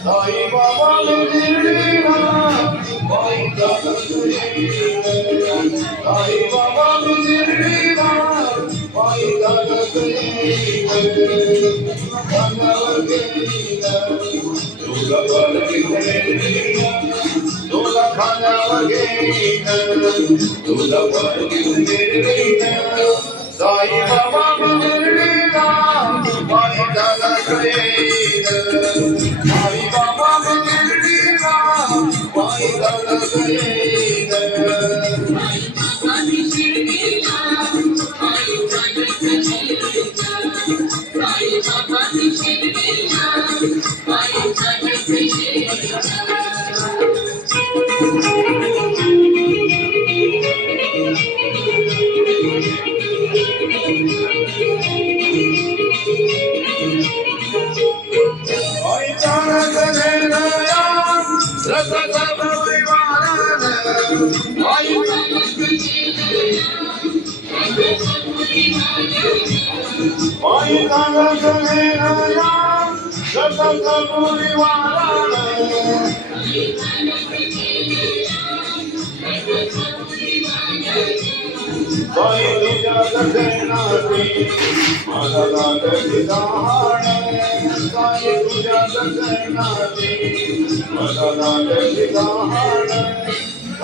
साई बाबा मिळेना वाईचा साई बाबा मिळेना वाईचा तुला तुला खाण्यावर घेईन तुला साई बाबा मिळेना वाईचा साई बाबा मिळेना वाईचा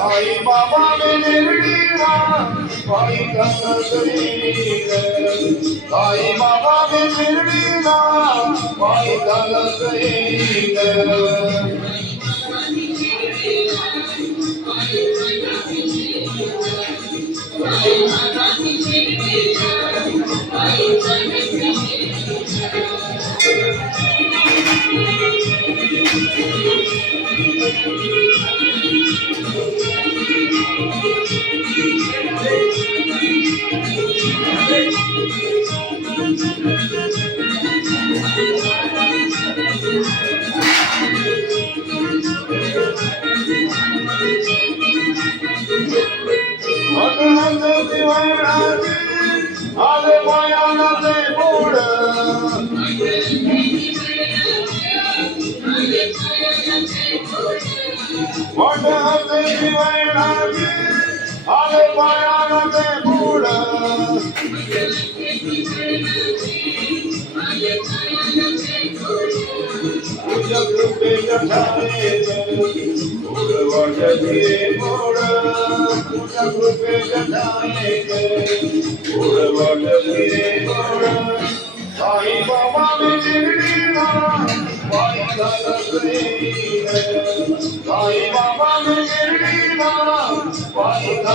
साई बाबा मिळेना वाईचा साई बाबा मिळेना वाईचा आले पायाला मोड आले पायाला मोड तुझ्या कृपेच्या छायेत वाटते मोड तुझ्या कृपेच्या छायेत वाटते मोड साई बाबा मिळेना वाईचा साई बाबा मिळेना वाईचा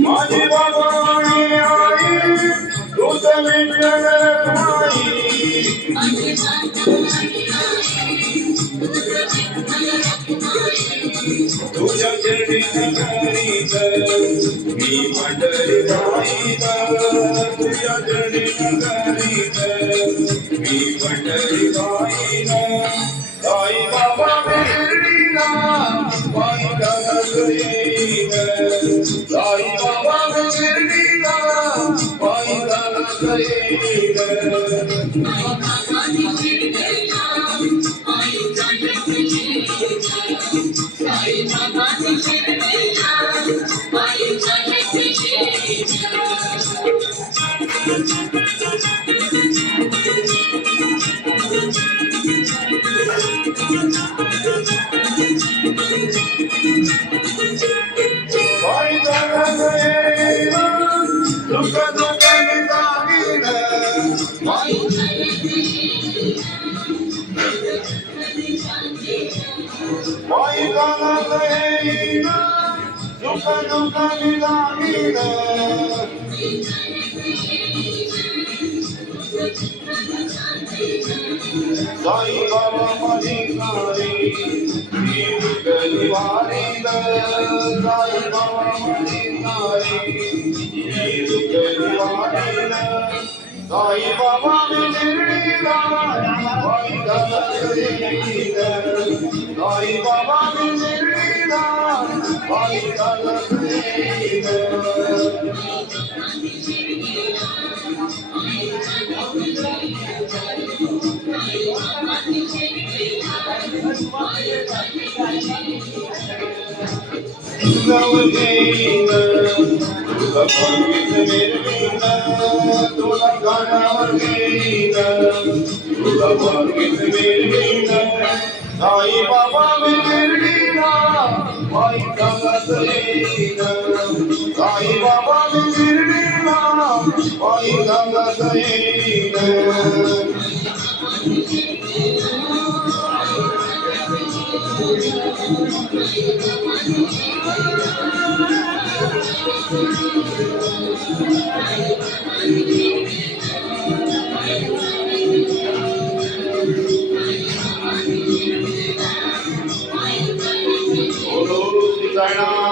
माझी बाबा दूध तुझ्या चरणी नगरीत मी पंढरी जाईन तुझ्या चरणी नगरीत मी पंढरी जाईन साई बाबा मिळेना वाईचा येईन साई बाबा मिळेना वाईचा येईन वाई जगत येईन दुःख दुःख निदानीन वाई जगत येईन दुःख दुःख निदानीन साई बाबा माझी सारी मी विठ्ठली वारीन साई बाबा माझी सारी मी विठ्ठली वारीन साई बाबा मी शिर्डीला वाई जगत येईन साई बाबा मी शिर्डीला वाई जगत येईन तुला घेईन तुला पंडित मिरवीन तुला गाण्यावर घेईन तुला पंडित मिरवीन साई बाबा मी शिर्डीला वाई जगत येईन साई बाबा मी शिर्डीला वाई जगत येईन बोलो श्री गणा